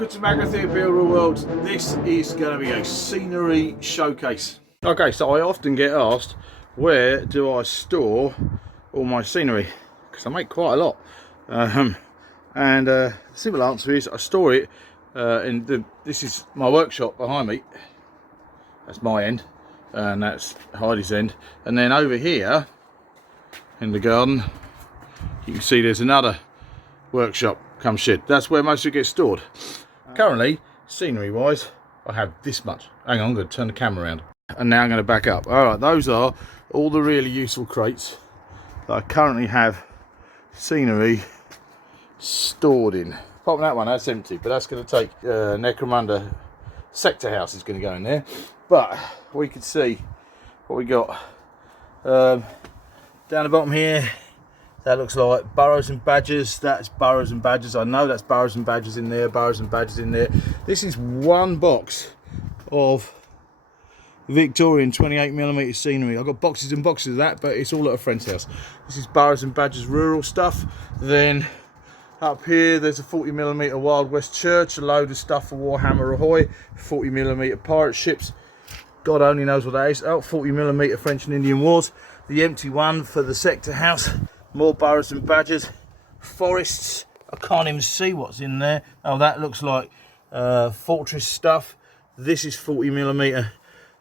welcome to Magazine Builder World. This is going to be a scenery showcase. Okay, so I often get asked, where do I store all my scenery? Because I make quite a lot. The simple answer is I store it this is my workshop behind me. That's my end, and that's Heidi's end. And then over here in the garden, you can see there's another workshop come shed. That's where most of it gets stored. Currently, scenery wise, I have this much. Hang on, I'm going to turn the camera around. And now I'm going to back up. Alright, those are all the really useful crates that I currently have scenery stored in. Apart from that one, that's empty, but that's going to take Necromunda sector house is going to go in there. But we can see what we got down the bottom here. That looks like burrows and badgers. That's burrows and badgers. I know that's burrows and badgers in there, burrows and badgers in there. This is one box of Victorian 28mm scenery. I've got boxes and boxes of that, but it's all at a friend's house. This is burrows and badgers rural stuff. Then up here there's a 40mm Wild West Church, a load of stuff for Warhammer Ahoy, 40mm pirate ships. God only knows what that is. Oh, 40mm French and Indian Wars. The empty one for the sector house. More burrows and badgers, forests. I can't even see what's in there. Oh, that looks like fortress stuff. This is 40mm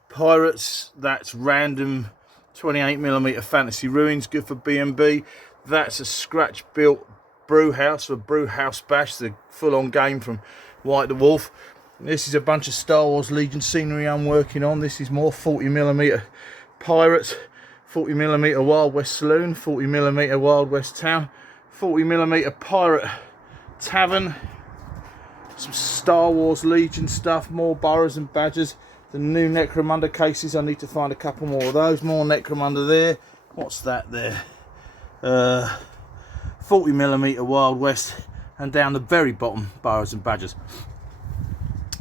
pirates. That's random 28mm fantasy ruins, good for B&B. That's a scratch built brew house for Brew House Bash, the full-on game from White the Wolf. This is a bunch of Star Wars Legion scenery I'm working on. This is more 40mm pirates. 40mm Wild West Saloon, 40mm Wild West Town, 40mm Pirate Tavern, some Star Wars Legion stuff, more burrows and badgers, the new Necromunda cases. I need to find a couple more of those, more Necromunda there. What's that there? 40mm Wild West, and down the very bottom, burrows and badgers.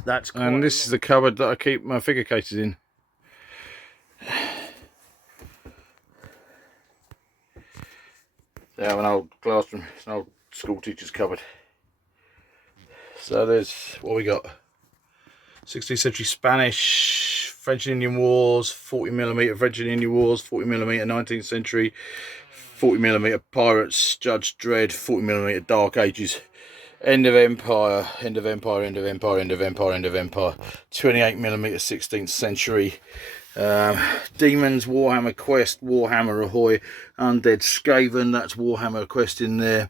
That's quite. And this is the cupboard that I keep my figure cases in. They have an old classroom, it's an old school teacher's cupboard. So there's what we got: 16th century Spanish, French and Indian Wars, 40mm French and Indian Wars, 40mm 19th century, 40mm Pirates, Judge Dredd, 40mm Dark Ages, End of Empire, End of Empire, End of Empire, End of Empire, End of Empire, 28mm 16th century. Demons, Warhammer Quest, Warhammer Ahoy, Undead Skaven, that's Warhammer Quest in there.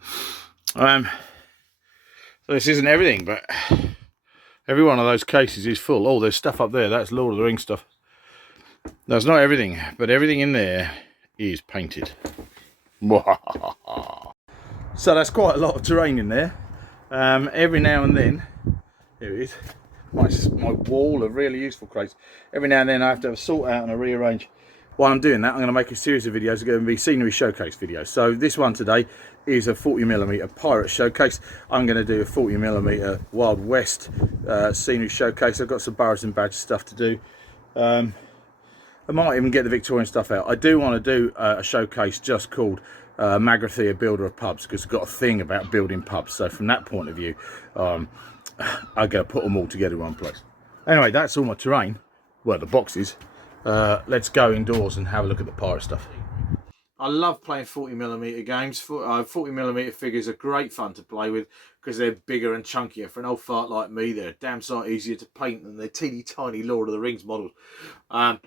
So this isn't everything, but every one of those cases is full. Oh, there's stuff up there, that's Lord of the Rings stuff. That's not everything, but everything in there is painted. So that's quite a lot of terrain in there. Every now and then, here it is. My wall of really useful crates. Every now and then I have to sort out and rearrange. While I'm doing that, I'm going to make a series of videos. They're going to be scenery showcase videos. So this one today is a 40mm pirate showcase. I'm going to do a 40mm Wild West scenery showcase. I've got some burrows and badger stuff to do. I might even get the Victorian stuff out. I do want to do a showcase just called Magrathea Builder of Pubs, because I've got a thing about building pubs. So from that point of view, I'm going to put them all together in one place. Anyway, that's all my terrain. Well, the boxes. Let's go indoors and have a look at the pirate stuff. I love playing 40mm games. 40mm figures are great fun to play with because they're bigger and chunkier. For an old fart like me, they're damn sight easier to paint than their teeny tiny Lord of the Rings models. And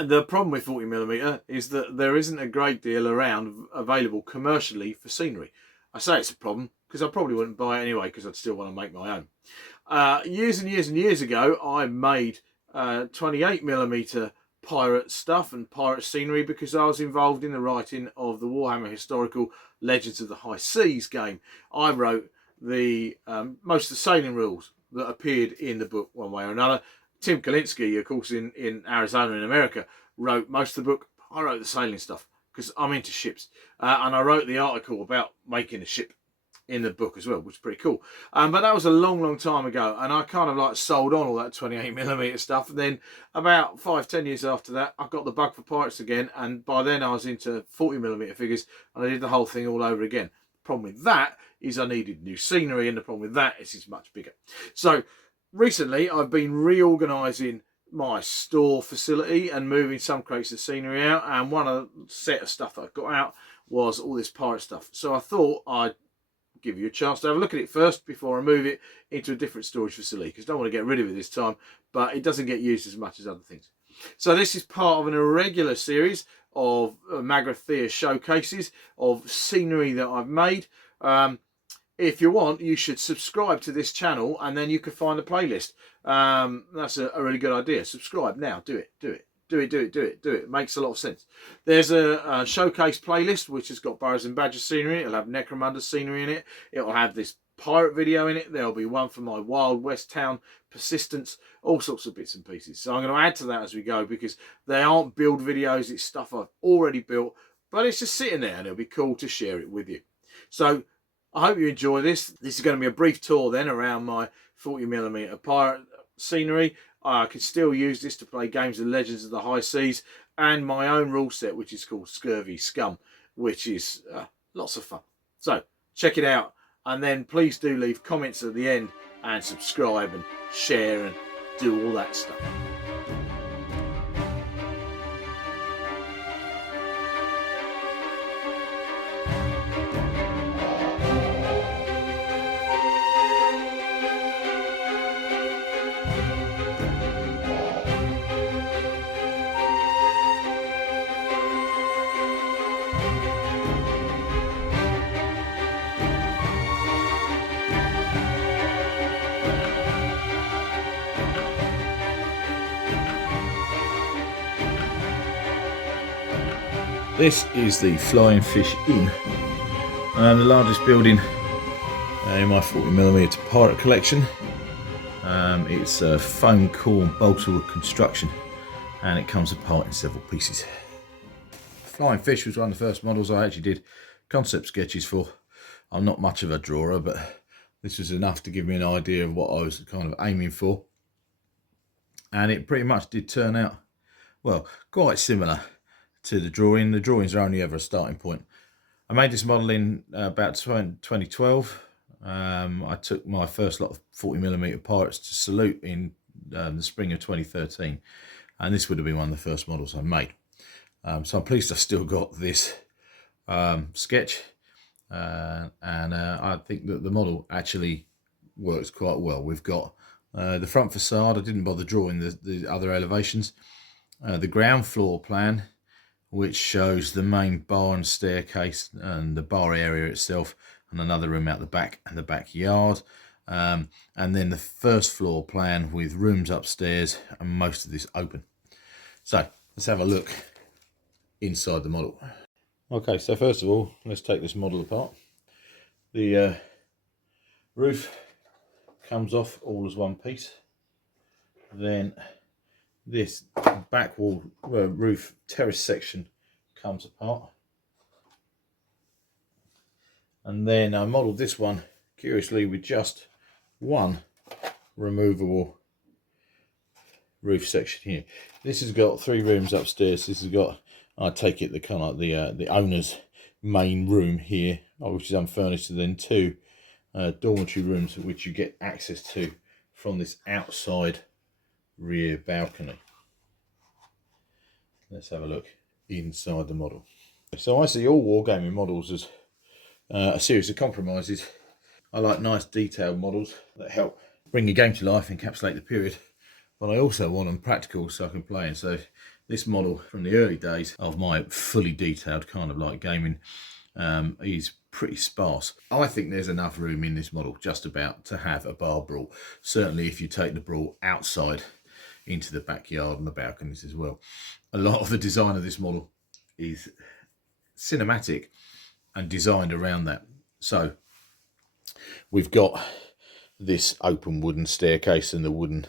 the problem with 40mm is that there isn't a great deal around available commercially for scenery. I say it's a problem because I probably wouldn't buy it anyway, because I'd still want to make my own. Years and years and years ago, I made 28mm pirate stuff and pirate scenery because I was involved in the writing of the Warhammer Historical Legends of the High Seas game. I wrote the most of the sailing rules that appeared in the book one way or another. Tim Kalinske, of course, in Arizona in America, wrote most of the book. I wrote the sailing stuff because I'm into ships, and I wrote the article about making a ship in the book as well, which is pretty cool. But that was a long time ago, and I kind of like sold on all that 28mm stuff. And then about 5-10 years after that, I got the bug for pirates again, and by then I was into 40mm figures, and I did the whole thing all over again. Problem with that is I needed new scenery, and the problem with that is it's much bigger. So recently I've been reorganising my store facility and moving some crates of scenery out, and one of the set of stuff that I got out was all this pirate stuff. So I thought I'd give you a chance to have a look at it first before I move it into a different storage facility, because I don't want to get rid of it this time, but it doesn't get used as much as other things. So this is part of an irregular series of Magrathea showcases of scenery that I've made. If you want, you should subscribe to this channel, and then you can find a playlist. That's a really good idea. Subscribe now. Do it. It makes a lot of sense. There's a showcase playlist which has got Burrows and Badger scenery. It'll have Necromunda scenery in it. It'll have this pirate video in it. There'll be one for my Wild West Town persistence, all sorts of bits and pieces. So I'm going to add to that as we go, because they aren't build videos, it's stuff I've already built, but it's just sitting there, and it'll be cool to share it with you. So I hope you enjoy this. This is going to be a brief tour then around my 40mm pirate scenery. I can still use this to play games of Legends of the High Seas, and my own rule set, which is called Scurvy Scum, which is lots of fun. So check it out, and then please do leave comments at the end, and subscribe and share and do all that stuff. This is the Flying Fish Inn, the largest building in my 40mm pirate collection. It's a foam core and boltwood construction, and it comes apart in several pieces. Flying Fish was one of the first models I actually did concept sketches for. I'm not much of a drawer, but this was enough to give me an idea of what I was kind of aiming for, and it pretty much did turn out, well, quite similar to the drawing. The drawings are only ever a starting point. I made this model in about 2012. I took my first lot of 40mm pirates to salute in the spring of 2013, and this would have been one of the first models I made. So I'm pleased I've still got this sketch, and I think that the model actually works quite well. We've got the front facade. I didn't bother drawing the other elevations. The ground floor plan, which shows the main bar and staircase and the bar area itself, and another room out the back and the backyard. And then the first floor plan with rooms upstairs and most of this open. So let's have a look inside the model. Okay, so first of all, let's take this model apart. The roof comes off all as one piece. Then this back wall roof terrace section comes apart, and then I modelled this one curiously with just one removable roof section here. This has got 3 rooms upstairs. This has got, I take it, the kind of the owner's main room here, which is unfurnished, and then 2 dormitory rooms which you get access to from this outside rear balcony. Let's have a look inside the model. So I see all wargaming models as a series of compromises. I like nice detailed models that help bring your game to life, encapsulate the period, but I also want them practical so I can play. And so this model from the early days of my fully detailed kind of like gaming is pretty sparse. I think there's enough room in this model just about to have a bar brawl, certainly if you take the brawl outside into the backyard and the balconies as well. A lot of the design of this model is cinematic and designed around that. So we've got this open wooden staircase and the wooden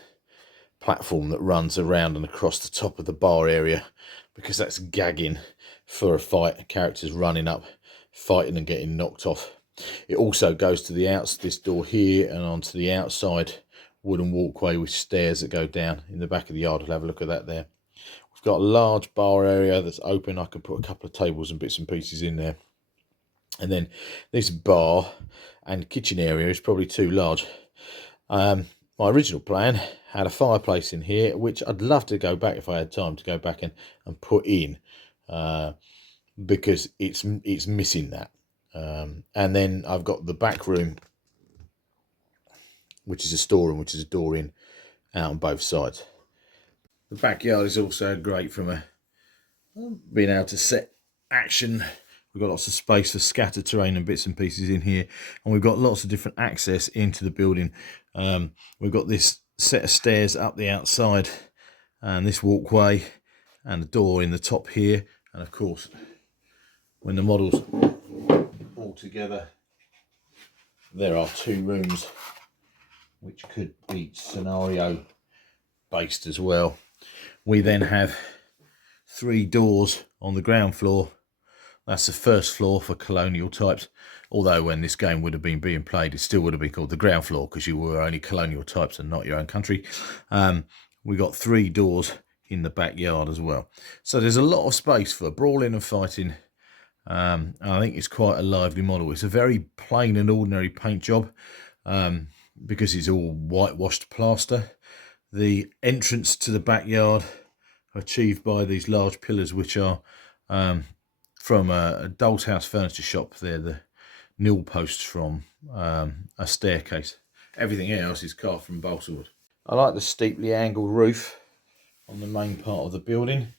platform that runs around and across the top of the bar area, because that's gagging for a fight, characters running up, fighting and getting knocked off. It also goes to the outside, this door here, and onto the outside wooden walkway with stairs that go down in the back of the yard. We'll have a look at that there. We've got a large bar area that's open. I can put a couple of tables and bits and pieces in there. And then this bar and kitchen area is probably too large. My original plan had a fireplace in here, which I'd love to go back if I had time to go back and put in, because it's missing that. And then I've got the back room, which is a storeroom, which is a door in out on both sides. The backyard is also great from a being able to set action. We've got lots of space for scattered terrain and bits and pieces in here, and we've got lots of different access into the building. We've got this set of stairs up the outside, and this walkway, and a door in the top here. And of course, when the model's all together, there are 2 rooms which could be scenario based as well. We then have 3 doors on the ground floor. That's the first floor for Colonial types, although when this game would have been being played, it still would have been called the ground floor because you were only Colonial types and not your own country. We got 3 doors in the backyard as well. So there's a lot of space for brawling and fighting. And I think it's quite a lively model. It's a very plain and ordinary paint job, because it's all whitewashed plaster. The entrance to the backyard achieved by these large pillars, which are from a Doll's House furniture shop. They're the nil posts from a staircase. Everything else is carved from balsa wood. I like the steeply angled roof on the main part of the building.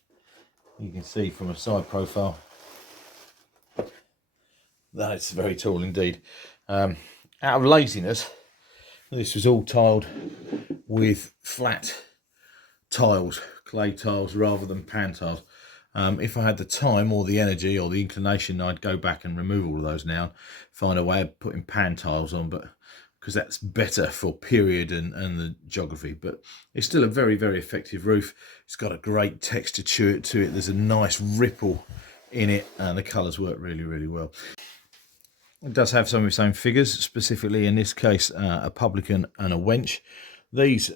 You can see from a side profile that it's very tall indeed. Out of laziness, this was all tiled with flat tiles, clay tiles, rather than pan tiles. If I had the time or the energy or the inclination, I'd go back and remove all of those now and find a way of putting pan tiles on, but because that's better for period and the geography. But it's still a very, very effective roof. It's got a great texture to it. There's a nice ripple in it, and the colours work really, really well. It does have some of its own figures, specifically in this case a publican and a wench. These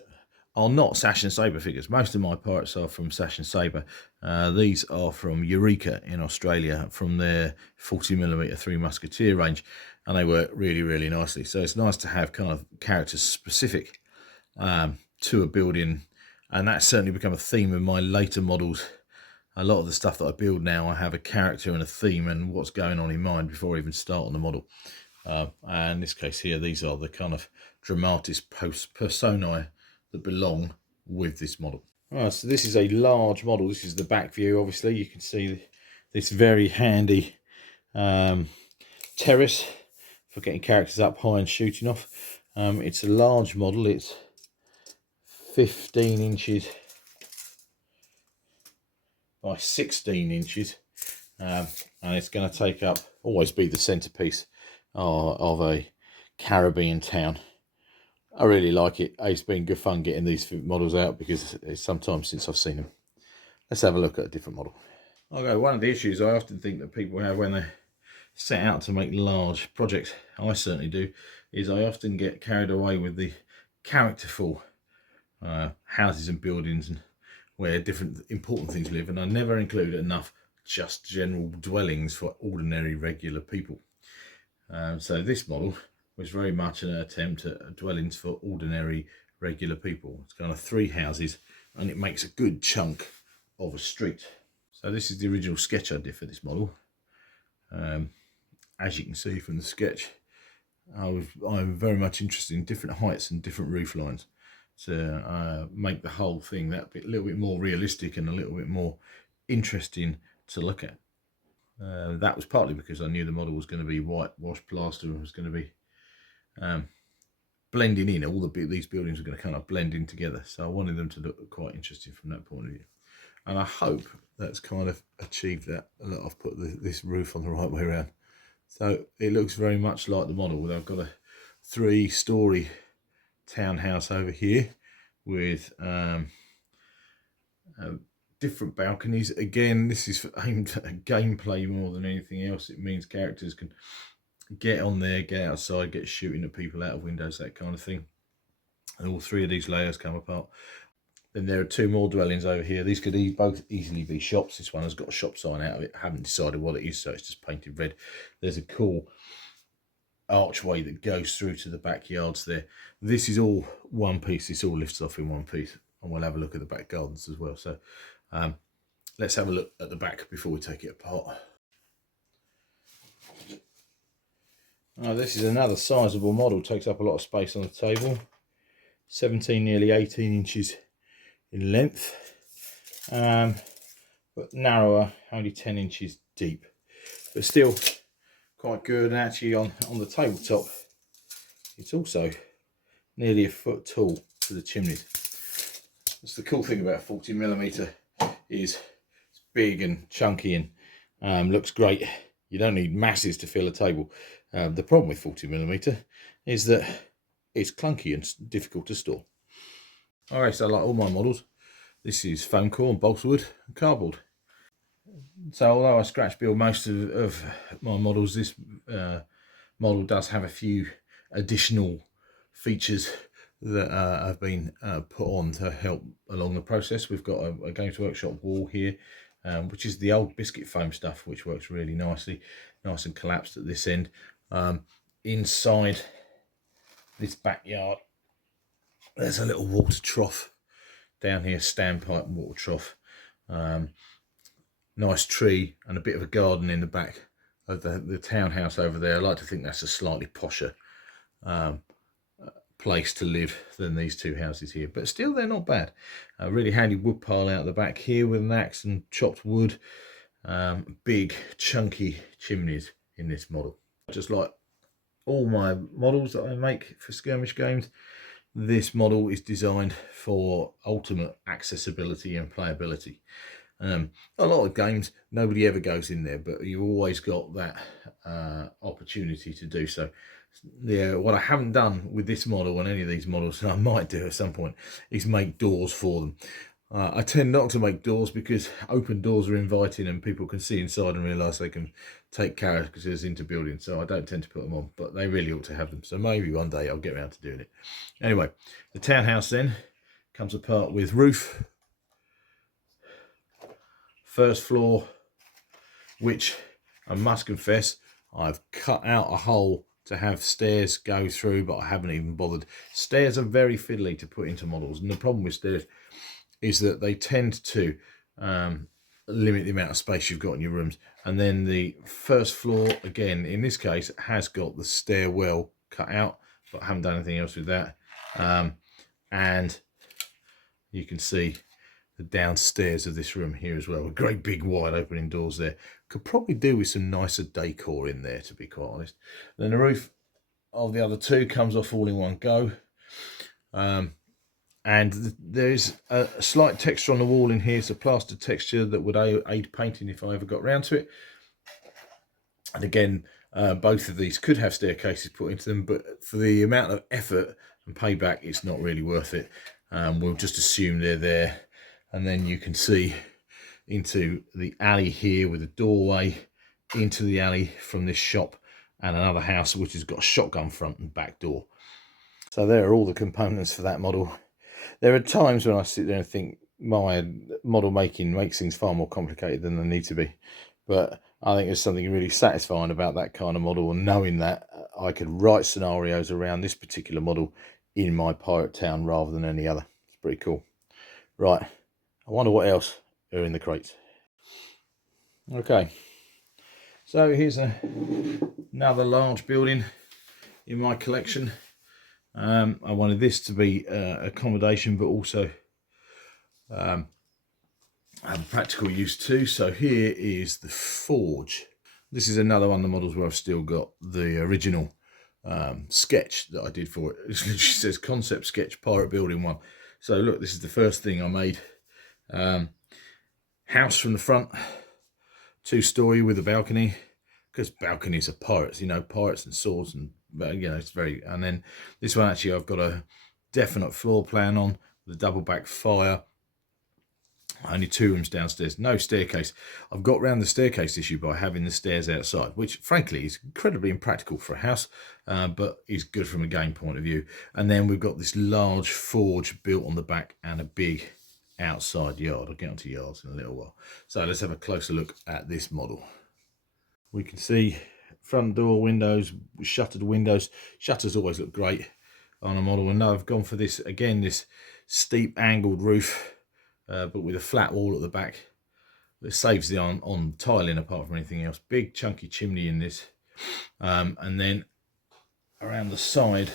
are not Sash and Sabre figures. Most of my pirates are from Sash and Sabre. These are from Eureka in Australia, from their 40mm Three Musketeer range, and they work really, really nicely. So it's nice to have kind of characters specific to a building, and that's certainly become a theme in my later models. A lot of the stuff that I build now, I have a character and a theme and what's going on in mind before I even start on the model. And in this case here, these are the kind of dramatis personae that belong with this model. Alright, so this is a large model. This is the back view. Obviously, you can see this very handy terrace for getting characters up high and shooting off. It's a large model. It's 15 inches by 16 inches, and it's going to take up, always be the centerpiece of a Caribbean town. I really like it. It's been good fun getting these models out because it's some time since I've seen them. Let's have a look at a different model. Okay, one of the issues I often think that people have when they set out to make large projects, I certainly do, is I often get carried away with the characterful houses and buildings and where different important things live, and I never include enough just general dwellings for ordinary regular people. So this model was very much an attempt at dwellings for ordinary regular people. It's kind of 3 houses and it makes a good chunk of a street. So this is the original sketch I did for this model. As you can see from the sketch, I'm very much interested in different heights and different roof lines to make the whole thing that little bit more realistic and a little bit more interesting to look at. That was partly because I knew the model was going to be whitewash plaster and was going to be blending in. All these buildings are going to kind of blend in together, so I wanted them to look quite interesting from that point of view, and I hope that's kind of achieved that. I've put this roof on the right way around, so it looks very much like the model. I've got a 3-story townhouse over here with different balconies. Again, this is aimed at gameplay more than anything else. It means characters can get on there, get outside, get shooting at people out of windows, that kind of thing. And all 3 of these layers come apart. Then there are 2 more dwellings over here. These could both easily be shops. This one has got a shop sign out of it. I haven't decided what it is, so it's just painted red. There's a cool archway that goes through to the backyards there. This is all one piece. This all lifts off in one piece, and we'll have a look at the back gardens as well. So let's have a look at the back before we take it apart. This is another sizable model. Takes up a lot of space on the table. 17, nearly 18 inches in length, but narrower, only 10 inches deep, but still quite good. And actually on the tabletop, it's also nearly a foot tall to the chimneys. That's the cool thing about 40mm, is it's big and chunky and looks great. You don't need masses to fill a table. The problem with 40mm is that it's clunky and difficult to store. Alright, so like all my models, this is foam core and balsa wood and cardboard. So although I scratch build most of my models, this model does have a few additional features that have been put on to help along the process. We've got a Games Workshop wall here, which is the old biscuit foam stuff, which works really nicely, nice and collapsed at this end. Inside this backyard, there's a little water trough down here, standpipe water trough. Nice tree and a bit of a garden in the back of the townhouse over there. I like to think that's a slightly posher place to live than these 2 houses here, but still they're not bad. A really handy wood pile out the back here with an axe and chopped wood. Big chunky chimneys in this model. Just like all my models that I make for skirmish games, this model is designed for ultimate accessibility and playability. A lot of games nobody ever goes in there, but you've always got that opportunity to do so. Yeah, what I haven't done with this model and any of these models, and I might do at some point, is make doors for them. I tend not to make doors because open doors are inviting and people can see inside and realise they can take characters into buildings, so I don't tend to put them on, but they really ought to have them, so maybe one day I'll get around to doing it. Anyway, the townhouse then comes apart with roof, first floor, which I must confess I've cut out a hole to have stairs go through, but I haven't even bothered. Stairs are very fiddly to put into models, and the problem with stairs is that they tend to limit the amount of space you've got in your rooms. And then the first floor, again, in this case, has got the stairwell cut out, but I haven't done anything else with that. And you can see the downstairs of this room here as well, with great big wide opening doors there. Could probably do with some nicer decor in there, to be quite honest. Then the roof of the other 2 comes off all in one go. And there's a slight texture on the wall in here. It's a plaster texture that would aid painting if I ever got around to it. And again, both of these could have staircases put into them, but for the amount of effort and payback, it's not really worth it. We'll just assume they're there. And then you can see into the alley here with a doorway into the alley from this shop and another house which has got a shotgun front and back door. So there are all the components for that model. There are times when I sit there and think my model making makes things far more complicated than they need to be. But I think there's something really satisfying about that kind of model, and knowing that I could write scenarios around this particular model in my pirate town rather than any other. It's pretty cool. Right, I wonder what else are in the crates. Okay, so here's another large building in my collection. I wanted this to be accommodation, but also have a practical use too. So here is the forge. This is another one of the models where I've still got the original sketch that I did for it. It literally says concept sketch pirate building 1. So look, this is the first thing I made. House from the front, 2-story with a balcony, because balconies are pirates, you know, pirates and swords, and you know, it's very. And then this one, actually, I've got a definite floor plan on with a double back fire. Only 2 rooms downstairs, no staircase. I've got around the staircase issue by having the stairs outside, which frankly is incredibly impractical for a house, but is good from a game point of view. And then we've got this large forge built on the back and a big outside yard. I'll get onto yards in a little while. So let's have a closer look at this model. We can see front door windows, shuttered windows. Shutters always look great on a model, and now I've gone for this again, this steep angled roof, but with a flat wall at the back. It saves the on tiling apart from anything else. Big chunky chimney in this, and then around the side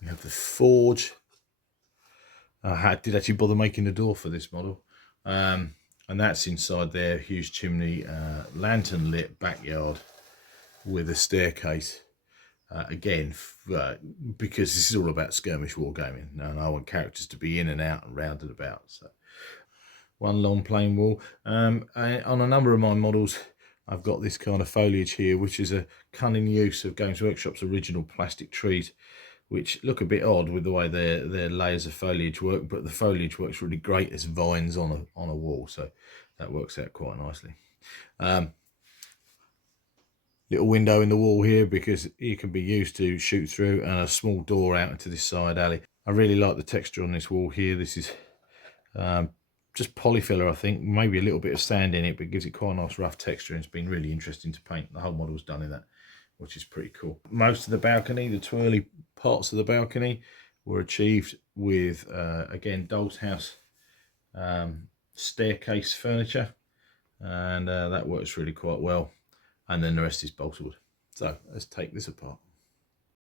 we have the forge. I did actually bother making the door for this model, and that's inside there. Huge chimney, lantern lit backyard with a staircase. Again, because this is all about skirmish wargaming, and I want characters to be in and out and round and about. So one long plain wall. On a number of my models, I've got this kind of foliage here, which is a cunning use of Games Workshop's original plastic trees, which look a bit odd with the way their layers of foliage work, but the foliage works really great as vines on a wall, so that works out quite nicely. Little window in the wall here because it can be used to shoot through, and a small door out into this side alley. I really like the texture on this wall here. This is just polyfiller, I think, maybe a little bit of sand in it, but gives it quite a nice rough texture, and it's been really interesting to paint. The whole model's done in that, which is pretty cool. Most of the balcony, the twirly parts of the balcony, were achieved with again doll's house staircase furniture, and that works really quite well. And then the rest is balsa wood. So let's take this apart.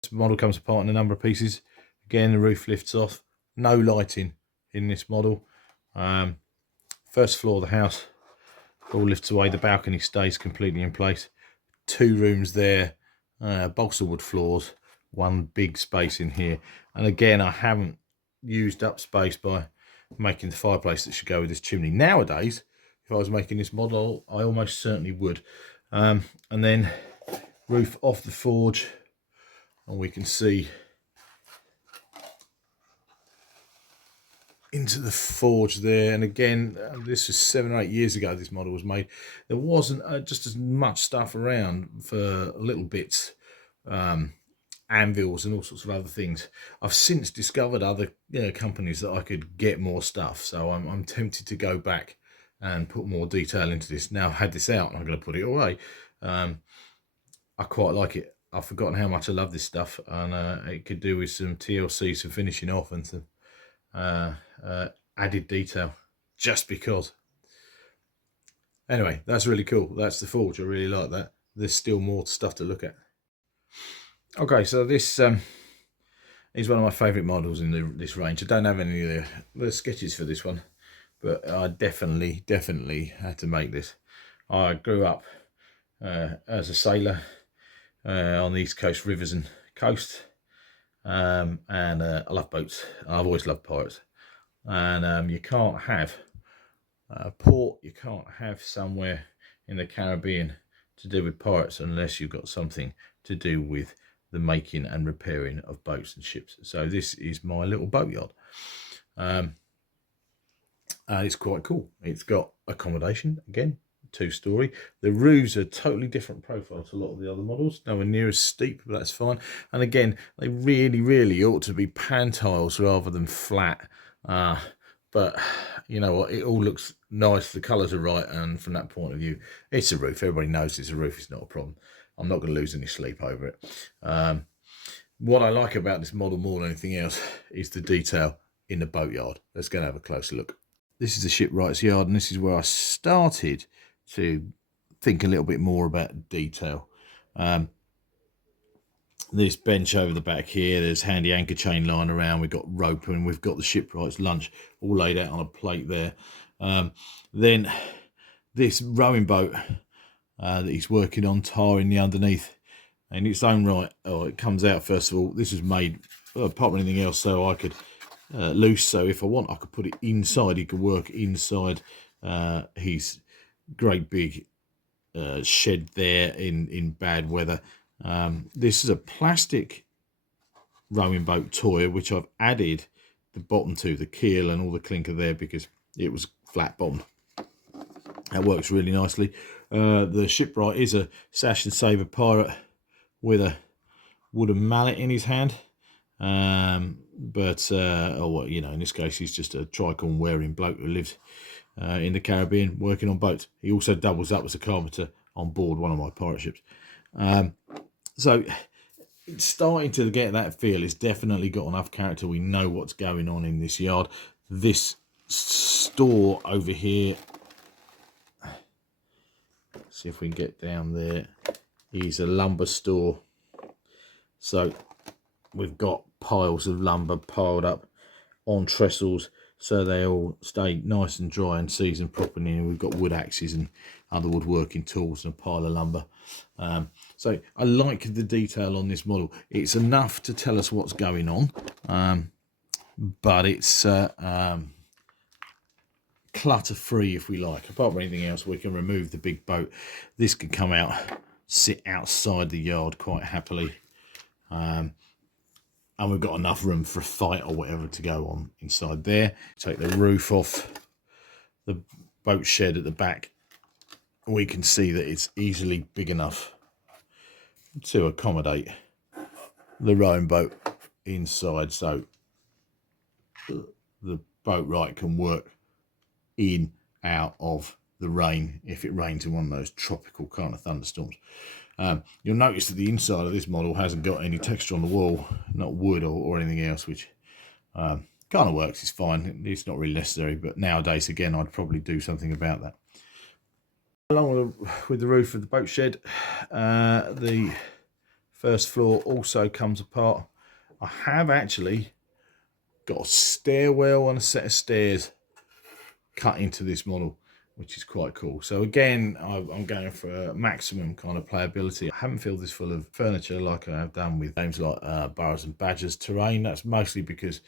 This model comes apart in a number of pieces. Again, the roof lifts off. No lighting in this model. First floor of the house all lifts away. The balcony stays completely in place. 2 rooms there, balsa wood floors, one big space in here. And again, I haven't used up space by making the fireplace that should go with this chimney. Nowadays, if I was making this model, I almost certainly would. And then roof off the forge, and we can see into the forge there. And again, this was 7 or 8 years ago this model was made. There wasn't just as much stuff around for little bits, anvils and all sorts of other things. I've since discovered other companies that I could get more stuff, so I'm tempted to go back and put more detail into this. Now I've had this out and I'm going to put it away. I quite like it. I've forgotten how much I love this stuff, and it could do with some TLC, some finishing off, and some added detail, just because. Anyway, that's really cool. That's the forge. I really like that. There's still more stuff to look at. Okay, so this is one of my favourite models in this range. I don't have any of the sketches for this one, but I definitely had to make this. I grew up as a sailor on the East Coast rivers and coast, and I love boats. I've always loved pirates, and you can't have a port, you can't have somewhere in the Caribbean to do with pirates unless you've got something to do with the making and repairing of boats and ships. So this is my little boatyard. It's quite cool. It's got accommodation, again, 2-story. The roofs are totally different profile to a lot of the other models. Nowhere near as steep, but that's fine. And again, they really ought to be pan tiles rather than flat. But you know what, it all looks nice. The colours are right, and from that point of view, it's a roof. Everybody knows it's a roof. It's not a problem. I'm not going to lose any sleep over it. What I like about this model more than anything else is the detail in the boatyard. Let's go and have a closer look. This is the shipwright's yard, and this is where I started to think a little bit more about detail. This bench over the back here, there's handy anchor chain lying around, we've got rope, and we've got the shipwright's lunch all laid out on a plate there. Then this rowing boat that he's working on, tarring the underneath in its own right. Oh, it comes out, first of all, this was made, apart from anything else, so I could loose, so if I want I could put it inside. He could work inside his great big shed there in bad weather. This is a plastic rowing boat toy which I've added the bottom to, the keel and all the clinker there, because it was flat bottomed. That works really nicely. The shipwright is a sash and saver pirate with a wooden mallet in his hand. Or you know, in this case, he's just a tricorn wearing bloke who lives in the Caribbean working on boats. He also doubles up as a carpenter on board one of my pirate ships. So it's starting to get that feel. It's definitely got enough character. We know what's going on in this yard. This store over here, see if we can get down there, is a lumber store. So we've got piles of lumber piled up on trestles so they all stay nice and dry and seasoned properly. And we've got wood axes and other woodworking tools and a pile of lumber. So I like the detail on this model. It's enough to tell us what's going on, but it's clutter free, if we like. Apart from anything else, we can remove the big boat. This can come out, sit outside the yard quite happily. And we've got enough room for a fight or whatever to go on inside there. Take the roof off the boat shed at the back. We can see that it's easily big enough to accommodate the rowing boat inside, so the boat right can work in out of the rain if it rains in one of those tropical kind of thunderstorms. You'll notice that the inside of this model hasn't got any texture on the wall, not wood or anything else, which kind of works. It's fine. It's not really necessary, but nowadays, again, I'd probably do something about that. Along with the roof of the boat shed, the first floor also comes apart. I have actually got a stairwell and a set of stairs cut into this model, which is quite cool. So again, I'm going for a maximum kind of playability. I haven't filled this full of furniture like I have done with games like Burrows and Badgers terrain. That's mostly because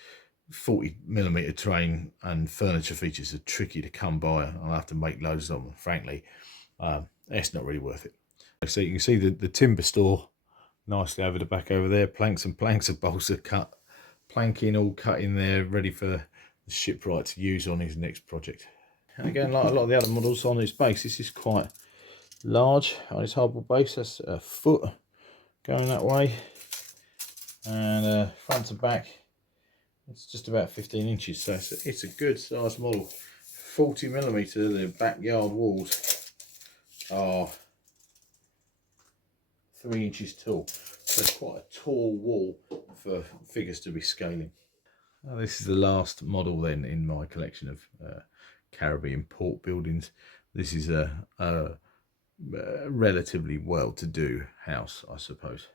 40mm terrain and furniture features are tricky to come by. I'll have to make loads of them, frankly. It's not really worth it. So you can see the timber store nicely over the back over there. Planks and planks of balsa cut, planking all cut in there, ready for the shipwright to use on his next project. And again, like a lot of the other models on this base, this is quite large on its hardboard base. That's a foot going that way, and front to back, it's just about 15 inches. So it's a good size model. 40mm. The backyard walls are 3 inches tall. So it's quite a tall wall for figures to be scaling. Now, this is the last model then in my collection of Caribbean port buildings. This is a relatively well-to-do house, I suppose.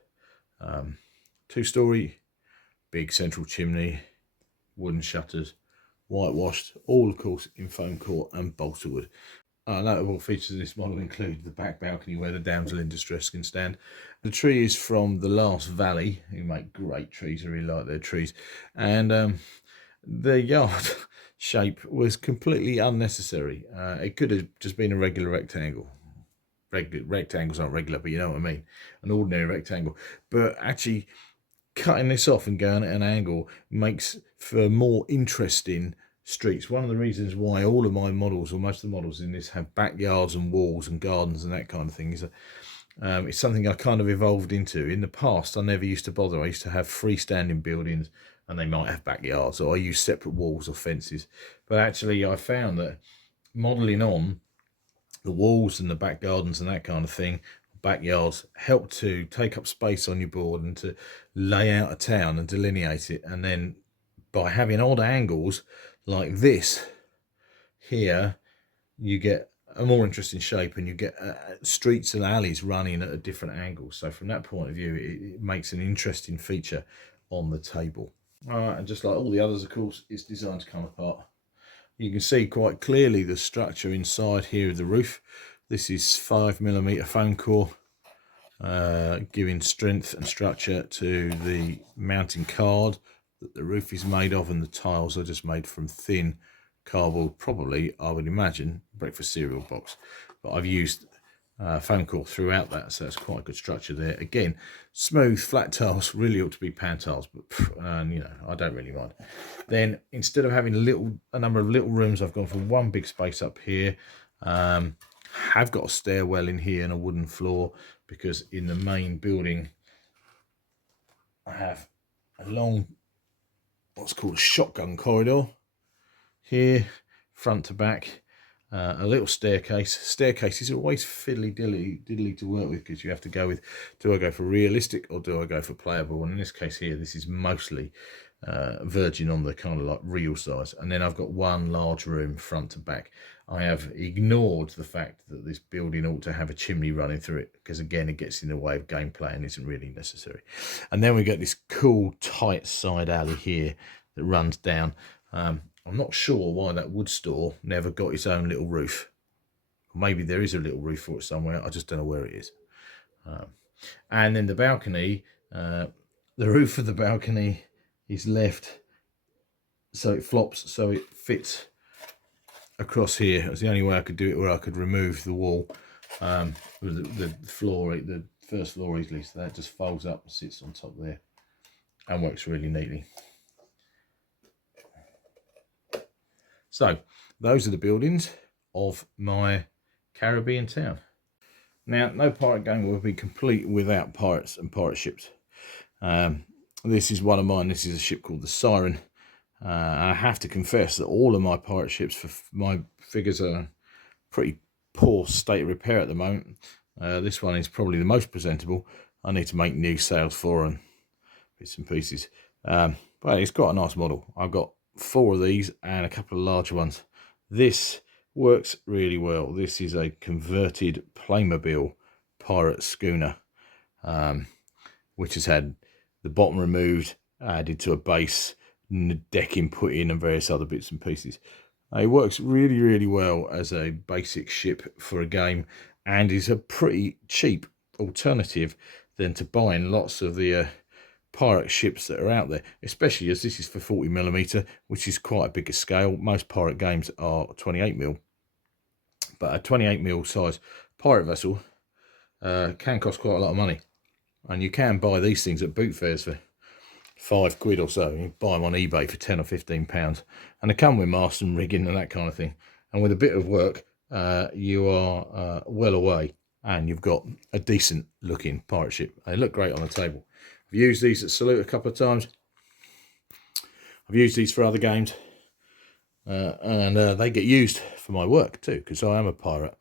2-story, big central chimney, wooden shutters, whitewashed, all of course in foam core and balsa wood. Notable features of this model include the back balcony where the damsel in distress can stand. The tree is from the Last Valley, who make great trees. I really like their trees. And the yard shape was completely unnecessary. It could have just been a regular rectangle. Rectangles aren't regular, but you know what I mean. An ordinary rectangle. But actually cutting this off and going at an angle makes for more interesting streets. One of the reasons why all of my models, or most of the models in this, have backyards and walls and gardens and that kind of thing is it's something I kind of evolved into. In the past, I never used to bother. I used to have freestanding buildings and they might have backyards, or I use separate walls or fences. But actually I found that modelling on the walls and the back gardens and that kind of thing, backyards, help to take up space on your board and to lay out a town and delineate it. And then by having odd angles like this here, you get a more interesting shape and you get streets and alleys running at a different angle. So from that point of view, it makes an interesting feature on the table. And just like all the others, of course, it's designed to come apart. You can see quite clearly the structure inside here of the roof. This is 5mm foam core, giving strength and structure to the mounting card that the roof is made of, and the tiles are just made from thin cardboard, probably, I would imagine, breakfast cereal box. But I've used foam core throughout that, so that's quite a good structure there. Again, smooth, flat tiles, really ought to be pan tiles, but you know, I don't really mind. Then instead of having a number of little rooms, I've gone for one big space up here. Have got a stairwell in here and a wooden floor, because in the main building I have along what's called a shotgun corridor here, front to back. A little staircase. Staircases are always diddly to work with, because you have to go with, do I go for realistic or do I go for playable? And in this case here, this is mostly verging on the kind of like real size. And then I've got one large room front to back. I have ignored the fact that this building ought to have a chimney running through it, because again, it gets in the way of gameplay and isn't really necessary. And then we get this cool tight side alley here that runs down. I'm not sure why that wood store never got its own little roof. Maybe there is a little roof for it somewhere. I just don't know where it is. And then the balcony, the roof of the balcony is left so it flops, so it fits across here. That's the only way I could do it, where I could remove the wall, the floor, the first floor easily. So that just folds up and sits on top there and works really neatly. So those are the buildings of my Caribbean town. Now, no pirate game will be complete without pirates and pirate ships. This is one of mine. This is a ship called the Siren. I have to confess that all of my pirate ships, for my figures, are pretty poor state of repair at the moment. This one is probably the most presentable. I need to make new sails for and bits and pieces. But it's got a nice model. I've got 4 of these and a couple of larger ones. This works really well. This is a converted Playmobil pirate schooner, which has had the bottom removed, added to a base, decking put in, and various other bits and pieces. It works really, really well as a basic ship for a game, and is a pretty cheap alternative than to buying lots of the pirate ships that are out there, especially as this is for 40mm, which is quite a bigger scale. Most pirate games are 28mm, but a 28mm size pirate vessel can cost quite a lot of money, and you can buy these things at boot fairs for £5 or so. You buy them on eBay for £10 or £15, and they come with mast and rigging and that kind of thing, and with a bit of work you are well away, and you've got a decent looking pirate ship. They look great on the table. I've used these at Salute a couple of times. I've used these for other games, and they get used for my work too, because I am a pirate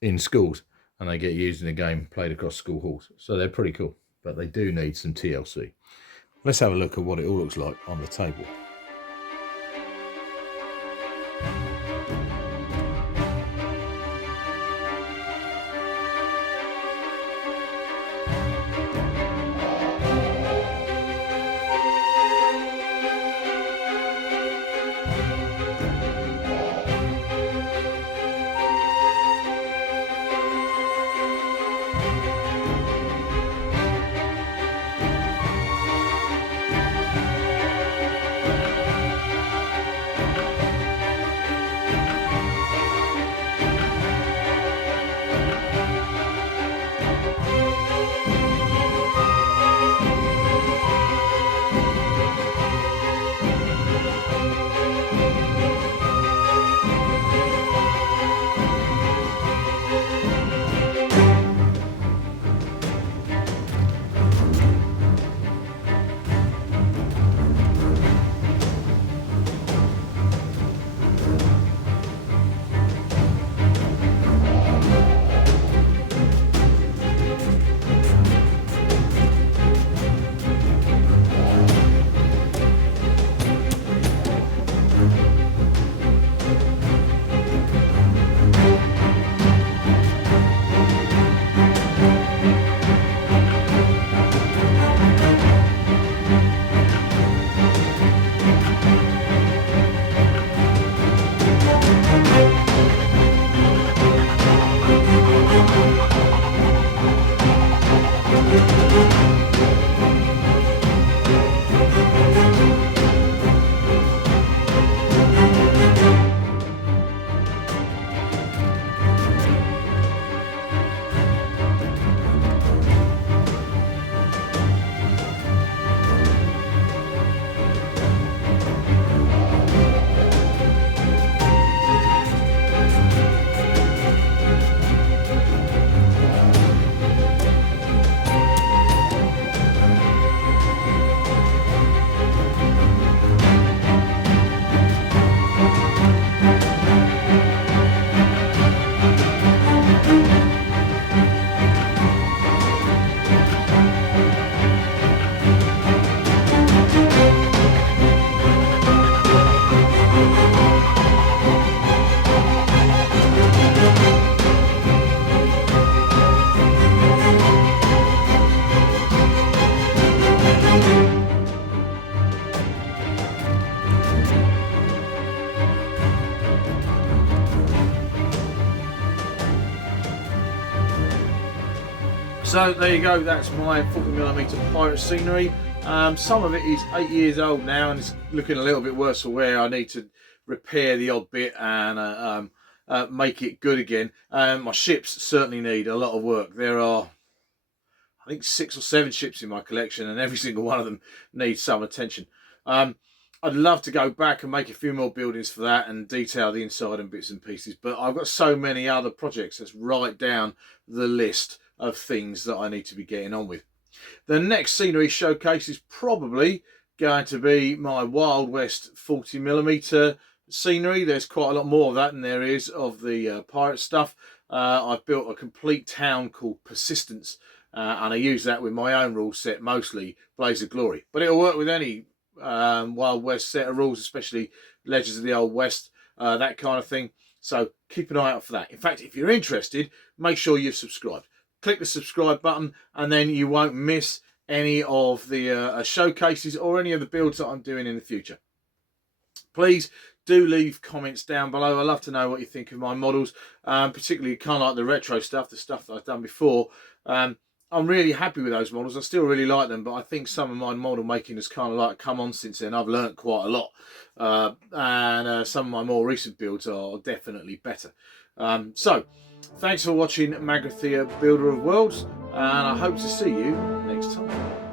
in schools, and they get used in a game played across school halls. So they're pretty cool, but they do need some TLC. Let's have a look at what it all looks like on the table. So there you go, that's my 40mm pirate scenery. Some of it is 8 years old now and it's looking a little bit worse for wear. I need to repair the odd bit and make it good again. My ships certainly need a lot of work. There are, I think, 6 or 7 ships in my collection and every single one of them needs some attention. I'd love to go back and make a few more buildings for that and detail the inside and bits and pieces, but I've got so many other projects that's right down the list of things that I need to be getting on with. The next scenery showcase is probably going to be my Wild West 40mm scenery. There's quite a lot more of that than there is of the pirate stuff. I've built a complete town called Persistence, and I use that with my own rule set, mostly Blaze of Glory, but it'll work with any Wild West set of rules, especially Legends of the Old West, that kind of thing. So keep an eye out for that. In fact, if you're interested, make sure you've subscribed. Click the subscribe button and then you won't miss any of the showcases or any of the builds that I'm doing in the future. Please do leave comments down below. I love to know what you think of my models, particularly kind of like the retro stuff, the stuff that I've done before. I'm really happy with those models. I still really like them, but I think some of my model making has kind of like come on since then. I've learnt quite a lot, and some of my more recent builds are definitely better. So thanks for watching Magrathea Builder of Worlds, and I hope to see you next time.